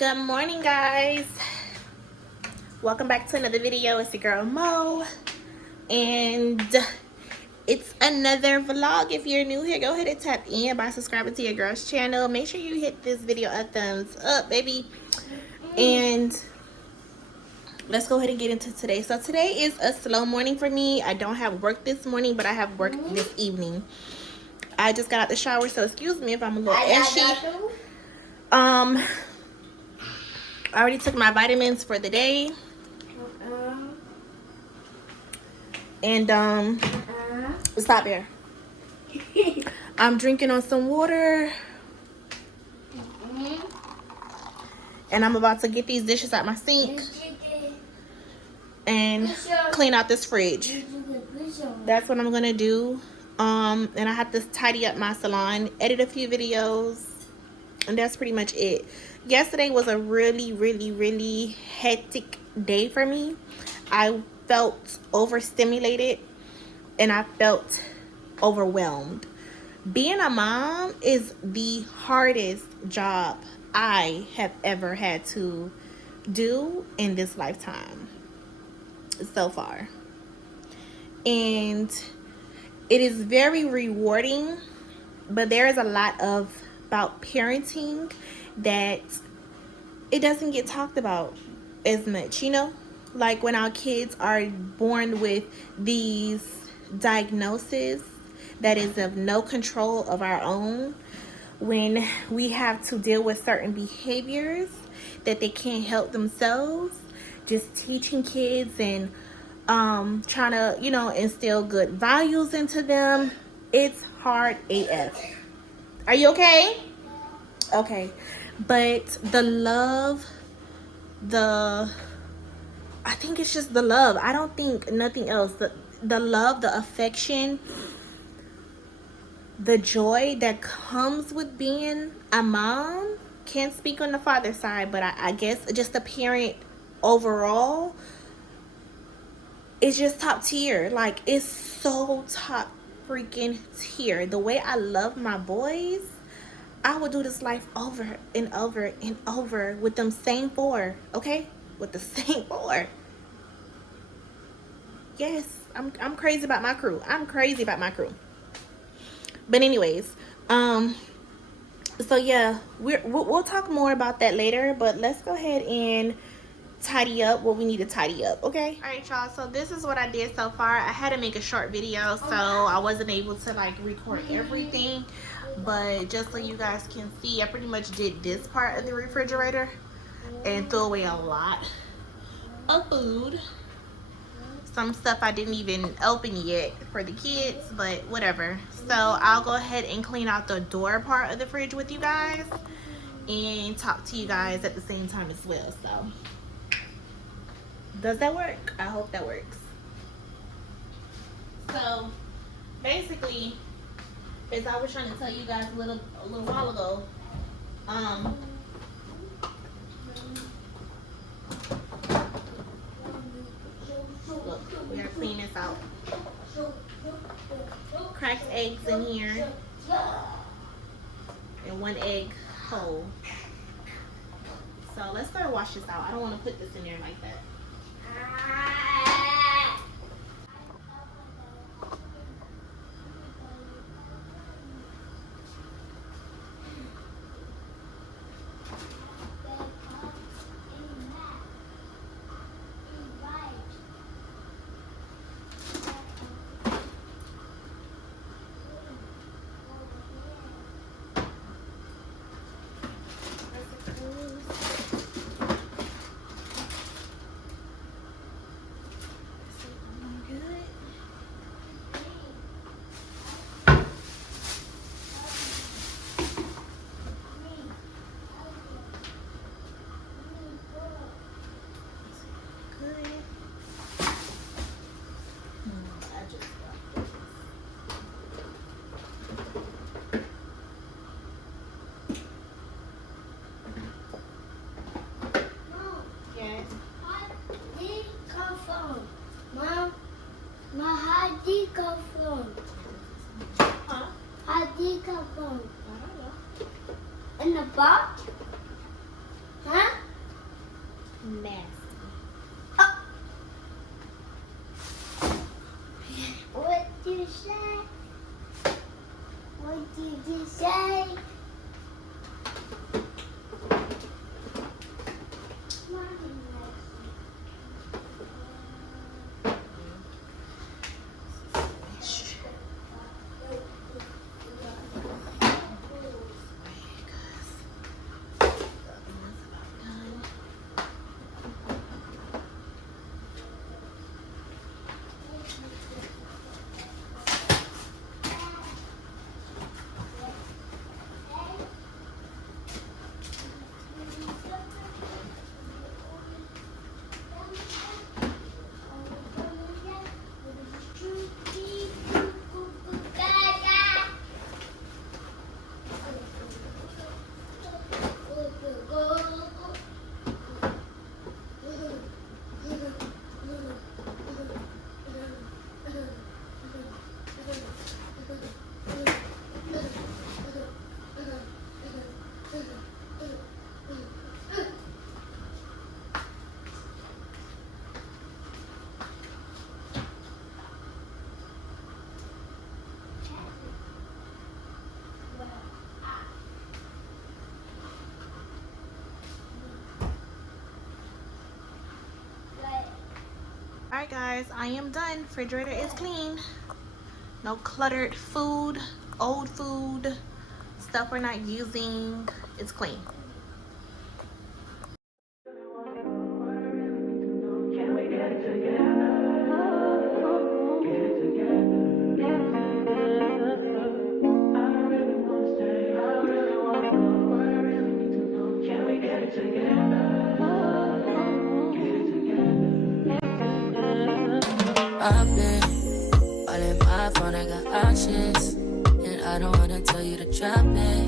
Good morning, guys. Welcome back to another video. It's your girl Mo, and it's another vlog. If you're new here, go ahead and tap in by subscribing to your girl's channel. Make sure you hit this video a thumbs up, baby. And let's go ahead and get into today. So today is a slow morning for me. I don't have work this morning, but I have work this evening. I just got out the shower, so excuse me if I'm a little ashy. I already took my vitamins for the day. And stop here. I'm drinking on some water. And I'm about to get these dishes out my sink and clean out this fridge. That's what I'm gonna do. And I have to tidy up my salon, edit a few videos, and that's pretty much it. Yesterday was a really hectic day for me. I felt overstimulated and I felt overwhelmed. Being a mom is the hardest job I have ever had to do in this lifetime so far. And it is very rewarding, but there is a lot about parenting that it doesn't get talked about as much, you know? Like when our kids are born with these diagnoses that is of no control of our own, when we have to deal with certain behaviors that they can't help themselves, just teaching kids and trying to, you know, instill good values into them, it's hard AF. Are you okay? Okay. But the love, I think it's just the love. I don't think nothing else. The love, the affection, the joy that comes with being a mom. Can't speak on the father side, but I guess just a parent overall is just top tier. Like, it's so top freaking tier. The way I love my boys, I would do this life over and over and over with them same four, okay? With the same four. Yes, I'm crazy about my crew. I'm crazy about my crew. But anyways, so yeah, we'll talk more about that later, but let's go ahead and tidy up what we need to tidy up, okay? All right, y'all, so this is what I did so far. I had to make a short video, so I wasn't able to like record everything, but just so you guys can see, I pretty much did this part of the refrigerator and threw away a lot of food. Some stuff I didn't even open yet for the kids, but whatever. So I'll go ahead and clean out the door part of the fridge with you guys and talk to you guys at the same time as well. So does that work? I hope that works. So basically, as I was trying to tell you guys a little while ago, look, we gotta clean this out. Cracked eggs in here and one egg whole. So let's start wash this out. I don't want to put this in there like that. guys, I am done. Refrigerator is clean. No cluttered food, old food, stuff we're not using. It's clean. I've been all in my phone, I got options. And I don't wanna tell you to drop it,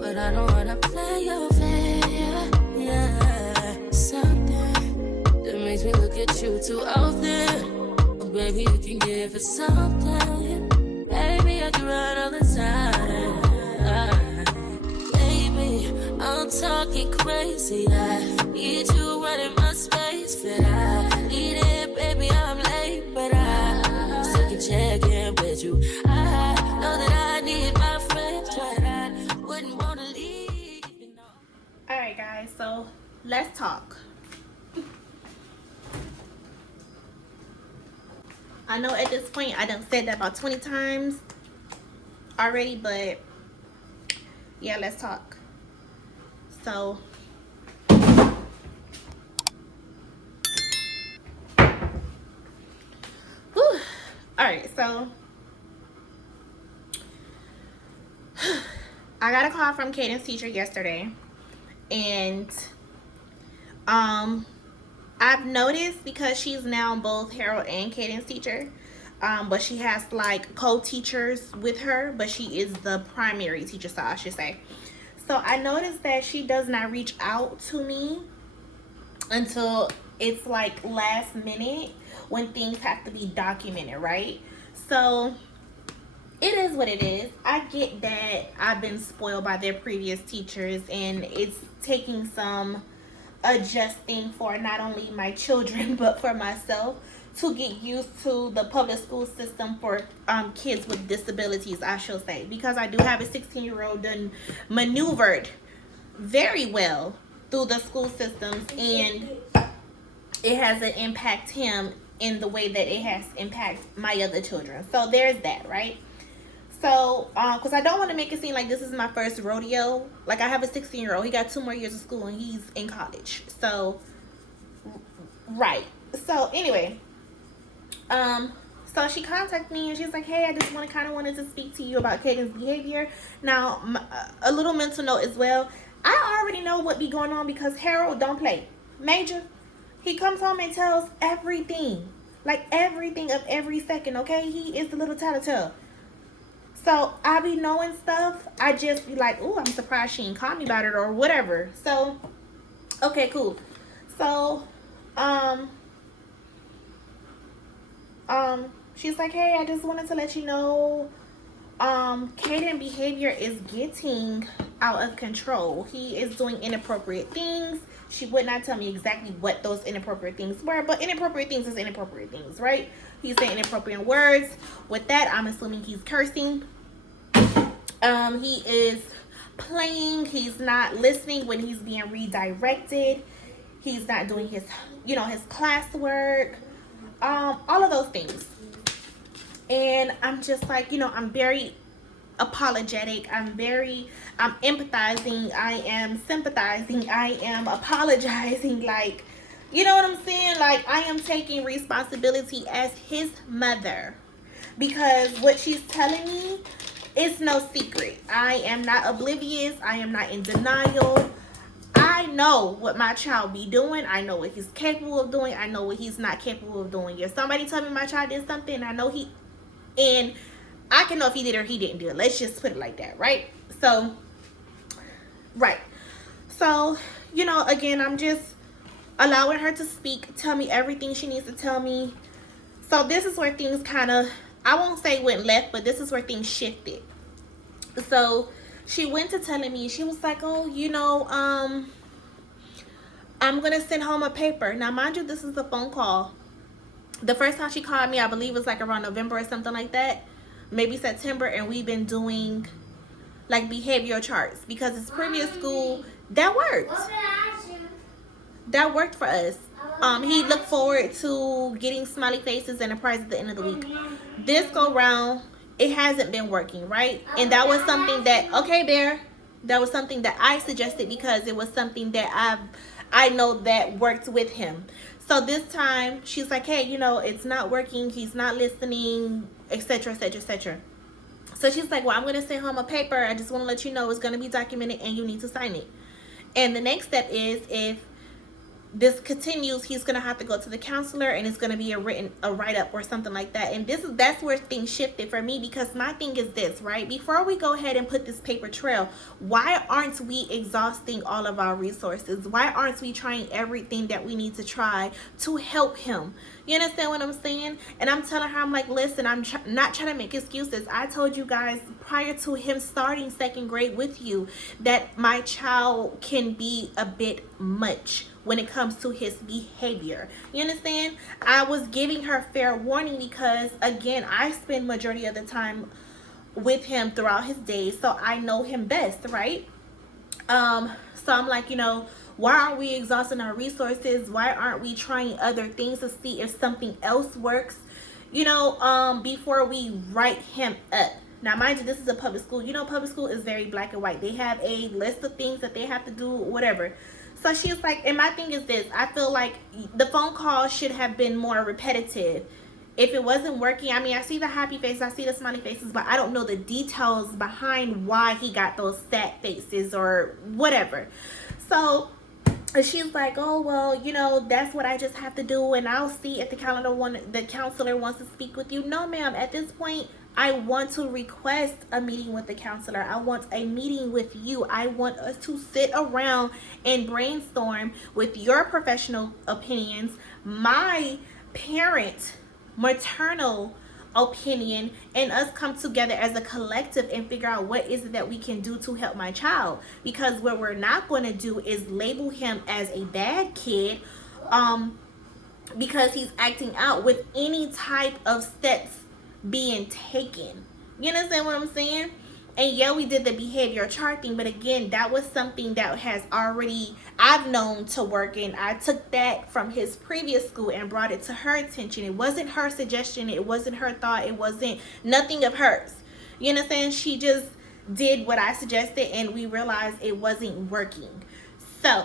but I don't wanna play your fair. Yeah, something that makes me look at you too often. Oh, baby, you can give it something. Baby, I can run all the time. Baby, I'm talking crazy. I need you running my space, but I need it, baby. I'm late, but I still can check in with you. I know that I need my friends, but I wouldn't want to leave. Alright guys, so let's talk. I know at this point I done said that about 20 times already, but yeah, let's talk. So whew. Alright, so I got a call from Caden's teacher yesterday, and I've noticed, because she's now both Harold and Caden's teacher, but she has like co-teachers with her, but she is the primary teacher, so I should say. So I noticed that she does not reach out to me until it's like last minute, when things have to be documented, right? So it is what it is. I get that I've been spoiled by their previous teachers, and it's taking some adjusting for not only my children but for myself to get used to the public school system for kids with disabilities, I shall say, because I do have a 16-year-old done maneuvered very well through the school systems, and it hasn't impacted him in the way that it has impacted my other children. So there's that, right? So, because I don't want to make it seem like this is my first rodeo. Like, I have a 16-year-old. He got 2 more years of school, and he's in college. So, right. So, anyway, so she contacted me, and she's like, hey, I just wanted to speak to you about Caden's behavior. Now, a little mental note as well. I already know what be going on, because Harold don't play. Major, he comes home and tells everything. Like, everything of every second, okay? He is the little tattletale. So I be knowing stuff. I just be like, ooh, I'm surprised she didn't call me about it or whatever. So, okay, cool. So, she's like, hey, I just wanted to let you know, Caden behavior is getting out of control. He is doing inappropriate things. She would not tell me exactly what those inappropriate things were, but inappropriate things is inappropriate things, right? He's saying inappropriate words. With that, I'm assuming he's cursing. He is playing. He's not listening when he's being redirected. He's not doing his, his classwork. All of those things. And I'm just like, I'm very apologetic. I'm empathizing. I am sympathizing. I am apologizing. Like, you know what I'm saying? Like, I am taking responsibility as his mother, because what she's telling me is no secret. I am not oblivious. I am not in denial. I know what my child be doing. I know what he's capable of doing. I know what he's not capable of doing. If somebody tell me my child did something, I know and I can know if he did or he didn't do it. Let's just put it like that, right? So, right. So, again, I'm just allowing her to speak, tell me everything she needs to tell me. So this is where things kind of, I won't say went left, but this is where things shifted. So she went to telling me, she was like, oh, I'm going to send home a paper. Now, mind you, this is a phone call. The first time she called me, I believe, was like around November or something like that. Maybe September. And we've been doing like behavioral charts, because it's previous school that worked. That worked for us. He looked forward to getting smiley faces and a prize at the end of the week. This go round, it hasn't been working, right? And that was something that, okay, Bear, that was something that I suggested because it was something that I know that worked with him. So this time she's like, hey, it's not working. He's not listening, etc., etc., etc. So she's like, well, I'm going to send home a paper. I just want to let you know it's going to be documented and you need to sign it. And the next step is, if this continues, he's gonna have to go to the counselor, and it's gonna be a write-up or something like that. And that's where things shifted for me, because my thing is this, right? Before we go ahead and put this paper trail, why aren't we exhausting all of our resources? Why aren't we trying everything that we need to try to help him? You understand what I'm saying? And I'm telling her, I'm like, listen, I'm not trying to make excuses. I told you guys prior to him starting second grade with you that my child can be a bit much when it comes to his behavior. You understand? I was giving her fair warning because, again, I spend majority of the time with him throughout his days, so I know him best, right? So I'm like, why aren't we exhausting our resources? Why aren't we trying other things to see if something else works? Before we write him up. Now, mind you, this is a public school. Public school is very black and white. They have a list of things that they have to do, whatever. So she's like, and my thing is this, I feel like the phone call should have been more repetitive. If it wasn't working, I mean, I see the happy faces, I see the smiley faces, but I don't know the details behind why he got those sad faces or whatever. So she's like, oh, well, that's what I just have to do, and I'll see if the counselor wants to speak with you. No, ma'am, at this point, I want to request a meeting with the counselor. I want a meeting with you. I want us to sit around and brainstorm with your professional opinions, my maternal opinion, and us come together as a collective and figure out what is it that we can do to help my child. Because what we're not going to do is label him as a bad kid because he's acting out with any type of steps being taken. You understand what I'm saying? And yeah, we did the behavior chart thing, but again, that was something that I've known to work, and I took that from his previous school and brought it to her attention. It wasn't her suggestion, it wasn't her thought, it wasn't nothing of hers. You understand? She just did what I suggested, and we realized it wasn't working. So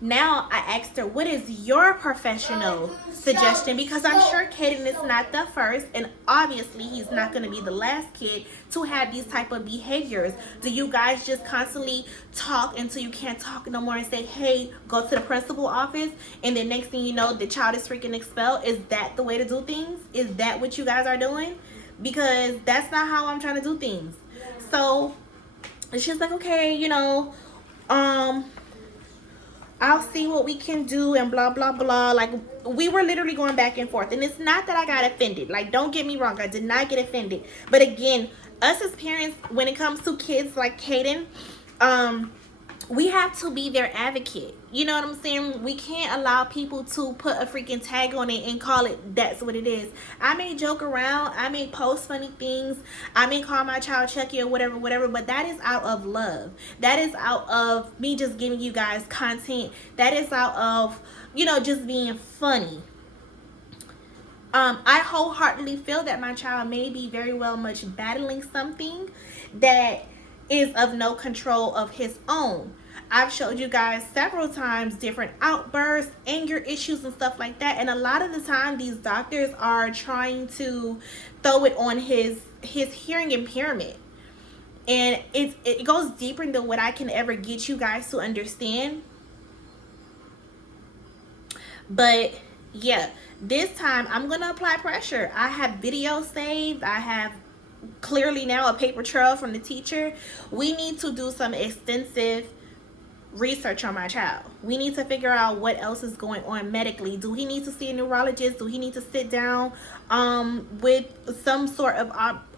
now I asked her, what is your professional suggestion? Because I'm sure Kaden is not the first, and obviously he's not going to be the last kid to have these type of behaviors. Do you guys just constantly talk until you can't talk no more and say, hey, go to the principal office, and then next thing you know, the child is freaking expelled? Is that the way to do things? Is that what you guys are doing? Because that's not how I'm trying to do things. So she's like, okay, I'll see what we can do and blah, blah, blah. Like, we were literally going back and forth. And it's not that I got offended. Like, don't get me wrong. I did not get offended. But again, us as parents, when it comes to kids like Kaden, we have to be their advocate. You know what I'm saying? We can't allow people to put a freaking tag on it and call it that's what it is. I may joke around, I may post funny things, I may call my child Chucky or whatever, but that is out of love. That is out of me just giving you guys content. That is out of, just being funny. I wholeheartedly feel that my child may be very well much battling something that is of no control of his own. I've showed you guys several times different outbursts, anger issues, and stuff like that. And a lot of the time, these doctors are trying to throw it on his hearing impairment. And it goes deeper than what I can ever get you guys to understand. But yeah, this time I'm going to apply pressure. I have videos saved. I have clearly now a paper trail from the teacher. We need to do some extensive research on my child. We need to figure out what else is going on medically. Do he need to see a neurologist? Do he need to sit down with some sort of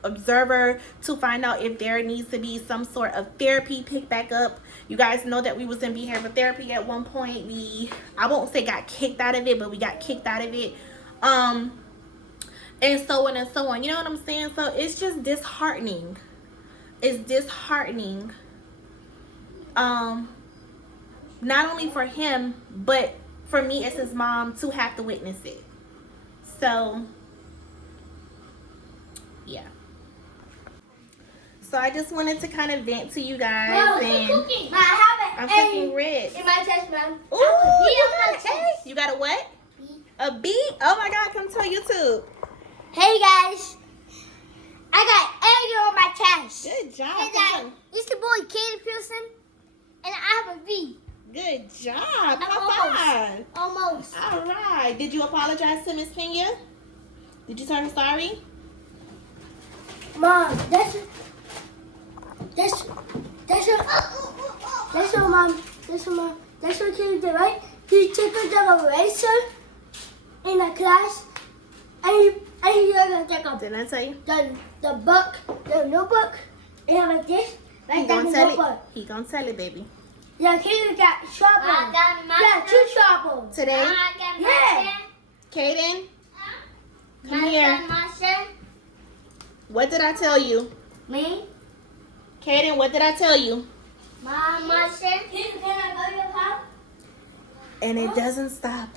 observer to find out if there needs to be some sort of therapy picked back up? You guys know that we was in behavioral therapy at one point. I won't say got kicked out of it, but we got kicked out of it. And so on and so on. You know what I'm saying? So it's just disheartening. It's disheartening. Not only for him, but for me as his mom to have to witness it. So, yeah. So I just wanted to kind of vent to you guys. Mom, and cooking. Mom, I have I'm cooking grits. in my test, Mom. Ooh, you got an A? You got a what? B. A B? Oh my God, come tell YouTube. Hey guys, I got A on my test. Good job. Hey Come guys, it's the boy Kaden Pearson, and I have a B. on. Good job. High five. Almost. All right. Did you apologize to Miss Pena? Did you tell her sorry? Mom, that's your mom. That's what Kaden did, right? He took a eraser in the class, and he doesn't take a Didn't I tell you? the book, the notebook, and like this, He like that gonna the tell notebook. it. He gonna tell it, baby. Yeah, Kaden got sharpened. Yeah, 2 sharpened. Today, Yeah. Kaden, come here. What did I tell you? Me? Kaden, what did I tell you? Mama said. Can I go to your house? And it doesn't stop.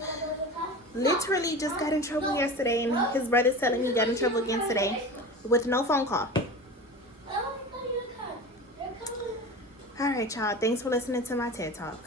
Literally just got in trouble yesterday, and his brother's telling me he got in trouble again today with no phone call. All right, y'all. Thanks for listening to my TED Talk.